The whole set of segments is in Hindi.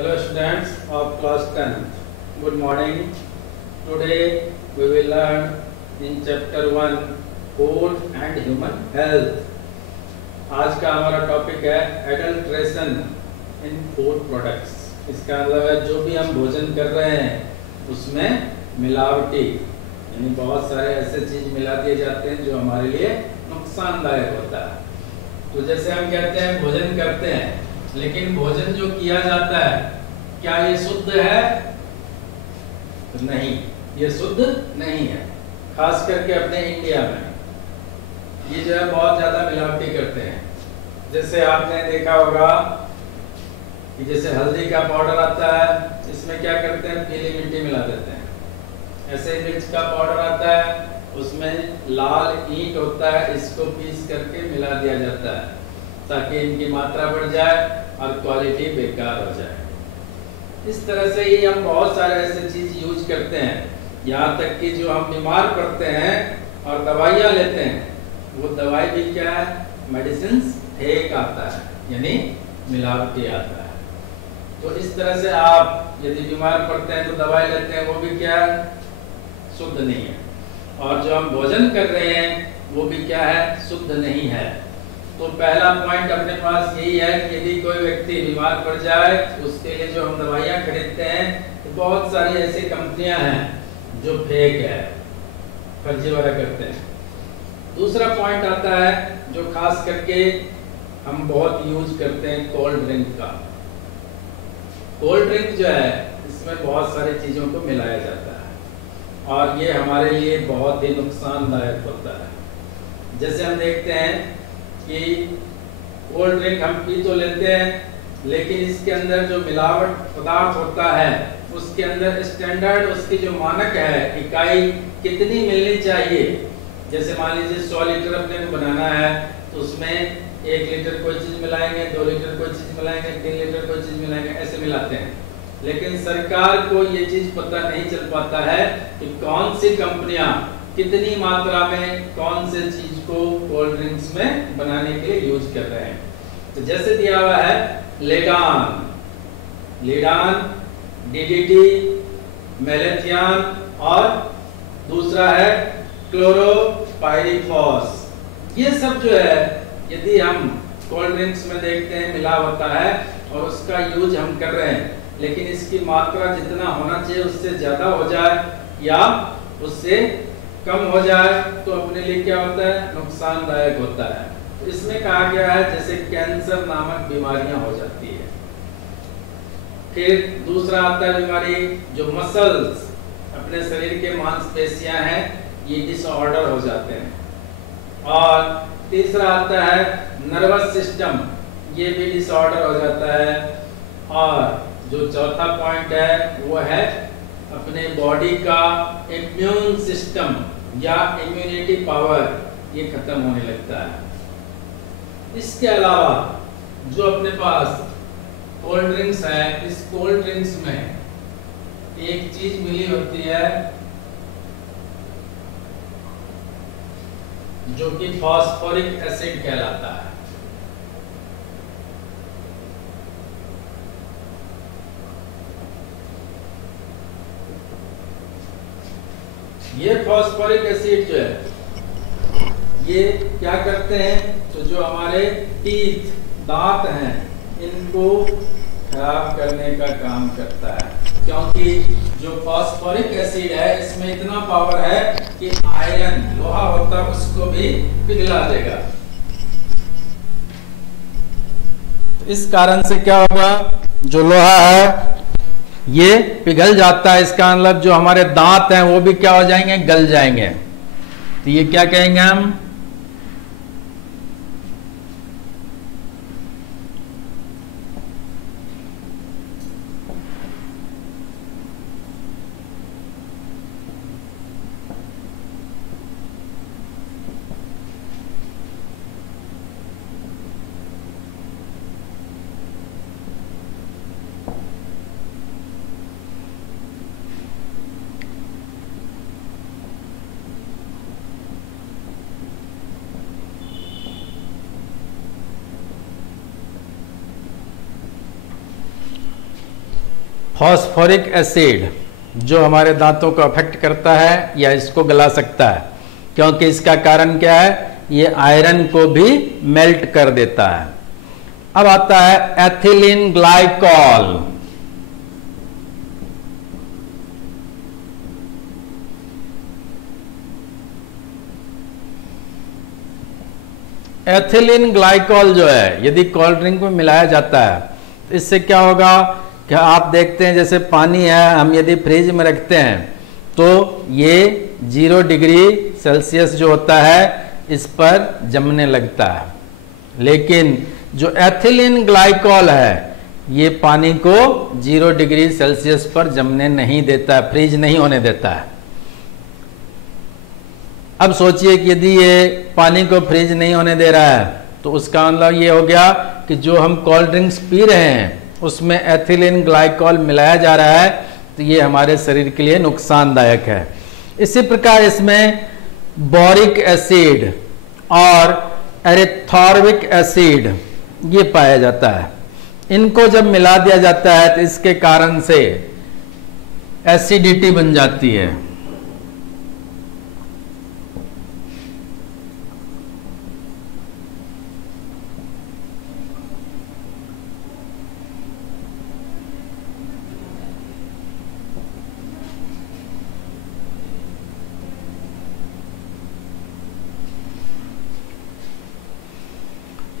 Hello students of class 10th. Good morning. Today we will learn in chapter 1 food and human health. आज का हमारा टॉपिक है एडल्ट्रेशन इन फूड प्रोडक्ट्स। इसका मतलब है जो भी हम भोजन कर रहे हैं उसमें मिलावटी यानी बहुत सारे ऐसे चीज मिला दिए जाते हैं जो हमारे लिए नुकसानदायक होता है। तो जैसे हम कहते हैं भोजन करते हैं, लेकिन भोजन जो किया जाता है क्या ये शुद्ध है? तो नहीं, ये शुद्ध नहीं है। खास करके अपने इंडिया में ये जो है बहुत ज्यादा मिलावटी करते हैं। जैसे आपने देखा होगा कि जैसे हल्दी का पाउडर आता है, इसमें क्या करते हैं, पीली मिट्टी मिला देते हैं। ऐसे मिर्च का पाउडर आता है, उसमें लाल ईंट होता है, इसको पीस करके मिला दिया जाता है ताकि इनकी मात्रा बढ़ जाए और क्वालिटी बेकार हो जाए। इस तरह से ही हम बहुत सारे ऐसे चीज यूज करते हैं, यहाँ तक कि जो हम बीमार पड़ते हैं और दवाइयाँ लेते हैं, वो दवाई भी क्या है, मेडिसिन फेक आता है यानी मिलावटी आता है। तो इस तरह से आप यदि बीमार पड़ते हैं तो दवाई लेते हैं, वो भी क्या है, शुद्ध नहीं है। और जो हम भोजन कर रहे हैं वो भी क्या है, शुद्ध नहीं है। तो पहला पॉइंट अपने पास यही है कि यदि कोई व्यक्ति बीमार पड़ जाए उसके लिए जो हम दवाइयाँ खरीदते हैं तो बहुत सारी ऐसी कंपनियां हैं जो फेक है, फर्जीवाड़ा करते हैं। दूसरा पॉइंट आता है जो खास करके हम बहुत यूज करते हैं, कोल्ड ड्रिंक का। कोल्ड ड्रिंक जो है इसमें बहुत सारी चीज़ों को मिलाया जाता है और ये हमारे लिए बहुत ही नुकसानदायक होता है। जैसे हम देखते हैं कि कोल्ड ड्रिंक हम पी तो लेते हैं, लेकिन इसके अंदर जो मिलावट पदार्थ होता है उसके अंदर स्टैंडर्ड, उसकी जो मानक है, इकाई कितनी मिलनी चाहिए। जैसे मान लीजिए 100 लीटर अपने को बनाना है तो उसमें 1 लीटर कोई चीज़ मिलाएंगे, 2 लीटर कोई चीज़ मिलाएंगे, 3 लीटर कोई चीज़ मिलाएंगे, ऐसे मिलाते हैं। लेकिन सरकार को ये चीज़ पता नहीं चल पाता है कि कौन सी कंपनियां कितनी मात्रा में कौन से चीज को कोल्ड ड्रिंक्स में बनाने के लिए यूज कर रहे हैं। तो जैसे दिया हुआ है लेडान, डीडीटी, मेलेथियान और दूसरा है क्लोरोपाइरीफॉस। ये सब जो है यदि हम कोल्ड ड्रिंक्स में देखते हैं मिला होता है और उसका यूज हम कर रहे हैं, लेकिन इसकी मात्रा जितना होना चाहिए उससे ज्यादा हो जाए या उससे कम हो जाए तो अपने लिए क्या होता है, नुकसानदायक होता है। तो इसमें कहा गया है जैसे कैंसर नामक बीमारियां हो जाती है। फिर दूसरा आता है बीमारी जो मसल्स, अपने शरीर के मांसपेशियां हैं, ये डिसऑर्डर हो जाते हैं। और तीसरा आता है नर्वस सिस्टम, ये भी डिसऑर्डर हो जाता है। और जो चौथा पॉइंट है वो है अपने बॉडी का इम्यून सिस्टम या इम्यूनिटी पावर, ये खत्म होने लगता है। इसके अलावा जो अपने पास कोल्ड ड्रिंक्स है, इस कोल्ड ड्रिंक्स में एक चीज मिली होती है जो कि फास्फोरिक एसिड कहलाता है। ये फास्फोरिक एसिड जो है ये क्या करते हैं, तो जो हमारे टीथ, दांत हैं, इनको खराब करने का काम करता है। क्योंकि जो फास्फोरिक एसिड है इसमें इतना पावर है कि आयरन, लोहा होता है, उसको भी पिघला देगा। इस कारण से क्या होगा, जो लोहा है ये पिघल जाता है। इसका मतलब जो हमारे दांत हैं वो भी क्या हो जाएंगे, गल जाएंगे। तो ये क्या कहेंगे हम, फॉस्फोरिक एसिड जो हमारे दांतों को अफेक्ट करता है या इसको गला सकता है, क्योंकि इसका कारण क्या है, ये आयरन को भी मेल्ट कर देता है। अब आता है एथिलीन ग्लाइकॉल। एथिलीन ग्लाइकॉल जो है यदि कोल्ड ड्रिंक में मिलाया जाता है तो इससे क्या होगा कि आप देखते हैं जैसे पानी है, हम यदि फ्रिज में रखते हैं तो ये 0 डिग्री सेल्सियस जो होता है इस पर जमने लगता है, लेकिन जो एथिलीन ग्लाइकॉल है ये पानी को 0 डिग्री सेल्सियस पर जमने नहीं देता है, फ्रीज नहीं होने देता है। अब सोचिए कि यदि ये पानी को फ्रीज नहीं होने दे रहा है तो उसका मतलब ये हो गया कि जो हम कोल्ड ड्रिंक्स पी रहे हैं उसमें एथिलीन ग्लाइकॉल मिलाया जा रहा है, तो ये हमारे शरीर के लिए नुकसानदायक है। इसी प्रकार इसमें बोरिक एसिड और एरिथ्रोविक एसिड ये पाया जाता है। इनको जब मिला दिया जाता है तो इसके कारण से एसिडिटी बन जाती है।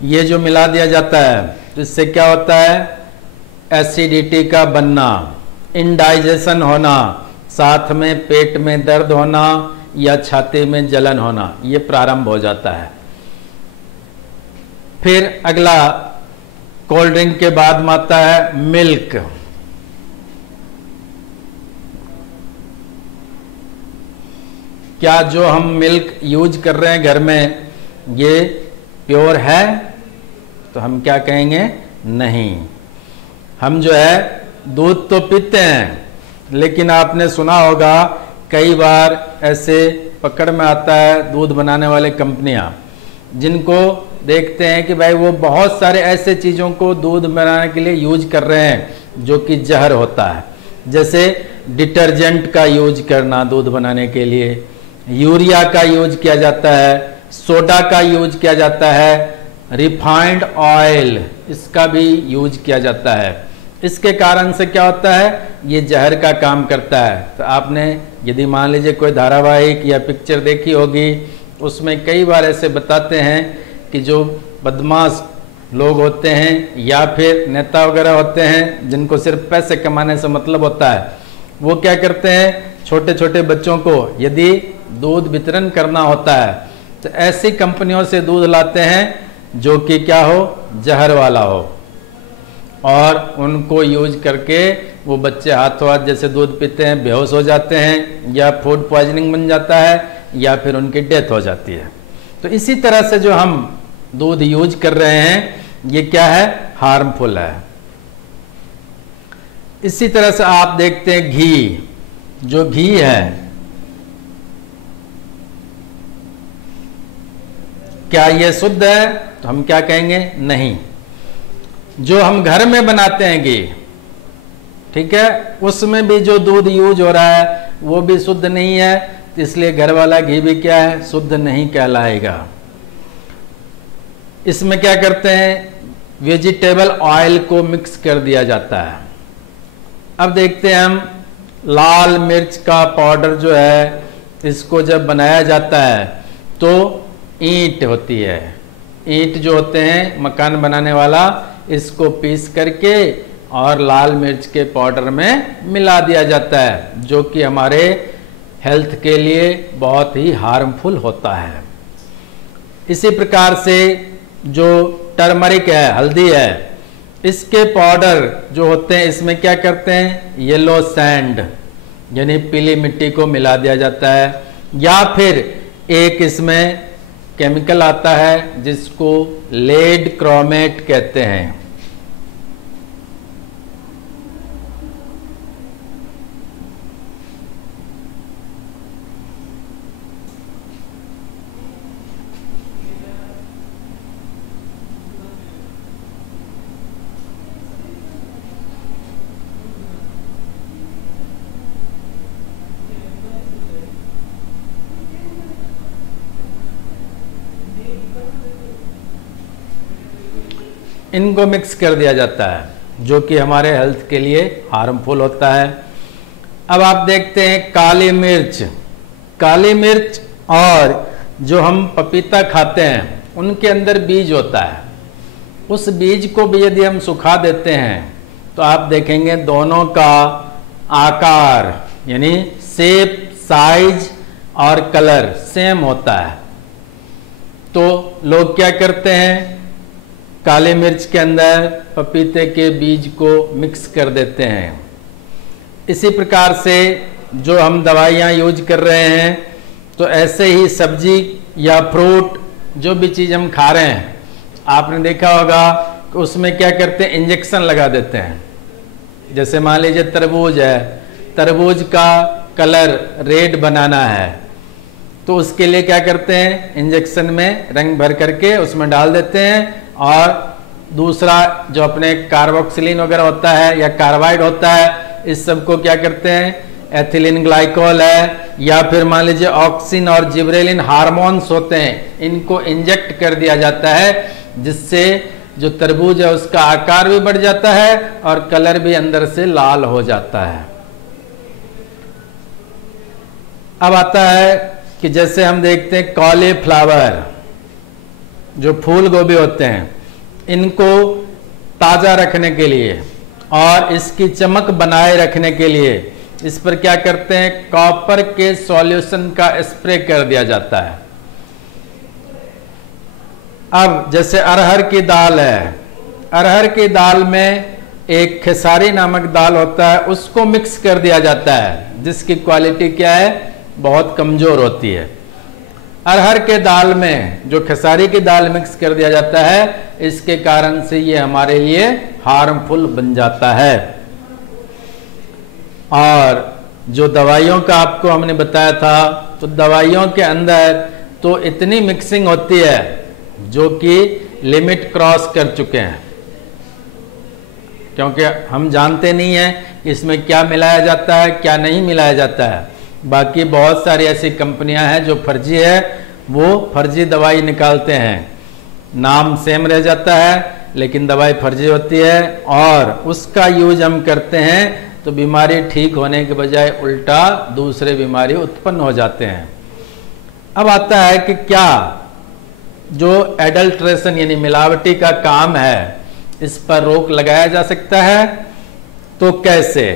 ये जो मिला दिया जाता है तो इससे क्या होता है, एसिडिटी का बनना, इनडाइजेशन होना, साथ में पेट में दर्द होना या छाती में जलन होना, ये प्रारंभ हो जाता है। फिर अगला कोल्ड ड्रिंक के बाद में आता है मिल्क। क्या जो हम मिल्क यूज कर रहे हैं घर में ये प्योर है? तो हम क्या कहेंगे, नहीं। हम जो है दूध तो पीते हैं, लेकिन आपने सुना होगा कई बार ऐसे पकड़ में आता है दूध बनाने वाले कंपनियां, जिनको देखते हैं कि भाई वो बहुत सारे ऐसे चीज़ों को दूध बनाने के लिए यूज कर रहे हैं जो कि जहर होता है। जैसे डिटर्जेंट का यूज करना दूध बनाने के लिए, यूरिया का यूज किया जाता है, सोडा का यूज किया जाता है, रिफाइंड ऑयल इसका भी यूज किया जाता है। इसके कारण से क्या होता है, ये जहर का काम करता है। तो आपने यदि मान लीजिए कोई धारावाहिक या पिक्चर देखी होगी, उसमें कई बार ऐसे बताते हैं कि जो बदमाश लोग होते हैं या फिर नेता वगैरह होते हैं जिनको सिर्फ पैसे कमाने से मतलब होता है, वो क्या करते हैं, छोटे छोटे बच्चों को यदि दूध वितरण करना होता है तो ऐसी कंपनियों से दूध लाते हैं जो कि क्या हो, जहर वाला हो, और उनको यूज करके वो बच्चे हाथों हाथ जैसे दूध पीते हैं, बेहोश हो जाते हैं या फूड पॉइजनिंग बन जाता है या फिर उनकी डेथ हो जाती है। तो इसी तरह से जो हम दूध यूज कर रहे हैं ये क्या है, हार्मफुल है। इसी तरह से आप देखते हैं घी, जो घी है क्या ये शुद्ध है? तो हम क्या कहेंगे, नहीं। जो हम घर में बनाते हैं घी, ठीक है, उसमें भी जो दूध यूज हो रहा है वो भी शुद्ध नहीं है, तो इसलिए घर वाला घी भी क्या है, शुद्ध नहीं कहलाएगा। इसमें क्या करते हैं, वेजिटेबल ऑयल को मिक्स कर दिया जाता है। अब देखते हैं हम लाल मिर्च का पाउडर जो है, इसको जब बनाया जाता है तो ईंट होती है, ईंट जो होते हैं मकान बनाने वाला, इसको पीस करके और लाल मिर्च के पाउडर में मिला दिया जाता है, जो कि हमारे हेल्थ के लिए बहुत ही हार्मफुल होता है। इसी प्रकार से जो टर्मरिक है, हल्दी है, इसके पाउडर जो होते हैं इसमें क्या करते हैं, येलो सैंड यानी पीली मिट्टी को मिला दिया जाता है, या फिर एक इसमें केमिकल आता है जिसको लेड क्रोमेट कहते हैं। इनको मिक्स कर दिया जाता है, जो कि हमारे हेल्थ के लिए हार्मफुल होता है। अब आप देखते हैं काली मिर्च। काली मिर्च और जो हम पपीता खाते हैं उनके अंदर बीज होता है। उस बीज को भी यदि हम सुखा देते हैं तो आप देखेंगे दोनों का आकार यानी शेप, साइज और कलर सेम होता है। तो लोग क्या करते हैं, काली मिर्च के अंदर पपीते के बीज को मिक्स कर देते हैं। इसी प्रकार से जो हम दवाइयाँ यूज कर रहे हैं, तो ऐसे ही सब्जी या फ्रूट जो भी चीज़ हम खा रहे हैं, आपने देखा होगा कि उसमें क्या करते हैं, इंजेक्शन लगा देते हैं। जैसे मान लीजिए तरबूज है, तरबूज का कलर रेड बनाना है तो उसके लिए क्या करते हैं, इंजेक्शन में रंग भर करके उसमें डाल देते हैं। और दूसरा जो अपने कार्बोक्सिलिन वगैरह होता है या कार्बाइड होता है, इस सब को क्या करते हैं, एथिलीन ग्लाइकोल है या फिर मान लीजिए ऑक्सिन और जिब्रेलिन हार्मोन्स होते हैं, इनको इंजेक्ट कर दिया जाता है, जिससे जो तरबूज है उसका आकार भी बढ़ जाता है और कलर भी अंदर से लाल हो जाता है। अब आता है कि जैसे हम देखते हैं कॉलीफ्लावर, जो फूल गोभी होते हैं, इनको ताज़ा रखने के लिए और इसकी चमक बनाए रखने के लिए इस पर क्या करते हैं, कॉपर के सॉल्यूशन का स्प्रे कर दिया जाता है। अब जैसे अरहर की दाल है, अरहर की दाल में एक खेसारी नामक दाल होता है, उसको मिक्स कर दिया जाता है, जिसकी क्वालिटी क्या है, बहुत कमजोर होती है। अरहर के दाल में जो खेसारी की दाल मिक्स कर दिया जाता है, इसके कारण से ये हमारे लिए हार्मफुल बन जाता है। और जो दवाइयों का आपको हमने बताया था, तो दवाइयों के अंदर तो इतनी मिक्सिंग होती है जो कि लिमिट क्रॉस कर चुके हैं, क्योंकि हम जानते नहीं हैं इसमें क्या मिलाया जाता है, क्या नहीं मिलाया जाता है। बाकी बहुत सारी ऐसी कंपनियां हैं जो फर्जी है, वो फर्जी दवाई निकालते हैं, नाम सेम रह जाता है लेकिन दवाई फर्जी होती है, और उसका यूज हम करते हैं तो बीमारी ठीक होने के बजाय उल्टा दूसरे बीमारी उत्पन्न हो जाते हैं। अब आता है कि क्या जो एडल्ट्रेशन यानी मिलावटी का काम है, इस पर रोक लगाया जा सकता है, तो कैसे?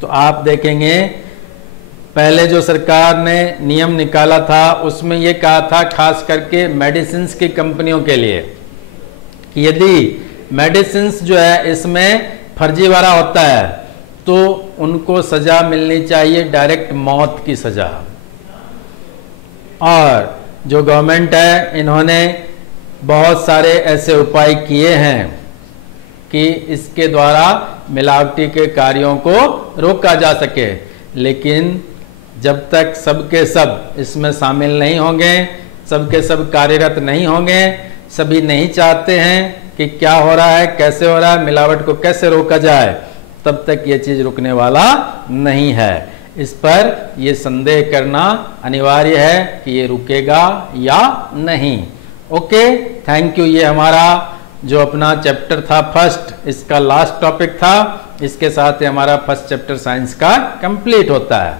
तो आप देखेंगे पहले जो सरकार ने नियम निकाला था, उसमें यह कहा था खास करके मेडिसिन्स की कंपनियों के लिए कि यदि मेडिसिन्स जो है इसमें फर्जीवाड़ा होता है तो उनको सजा मिलनी चाहिए, डायरेक्ट मौत की सजा। और जो गवर्नमेंट है, इन्होंने बहुत सारे ऐसे उपाय किए हैं कि इसके द्वारा मिलावटी के कार्यों को रोका जा सके, लेकिन जब तक सबके सब इसमें शामिल नहीं होंगे, सबके सब कार्यरत नहीं होंगे, सभी नहीं चाहते हैं कि क्या हो रहा है, कैसे हो रहा है, मिलावट को कैसे रोका जाए, तब तक ये चीज रुकने वाला नहीं है। इस पर ये संदेह करना अनिवार्य है कि ये रुकेगा या नहीं। Okay, thank you. ये हमारा जो अपना चैप्टर था फर्स्ट, इसका लास्ट टॉपिक था। इसके साथ ही हमारा फर्स्ट चैप्टर साइंस का कंप्लीट होता है।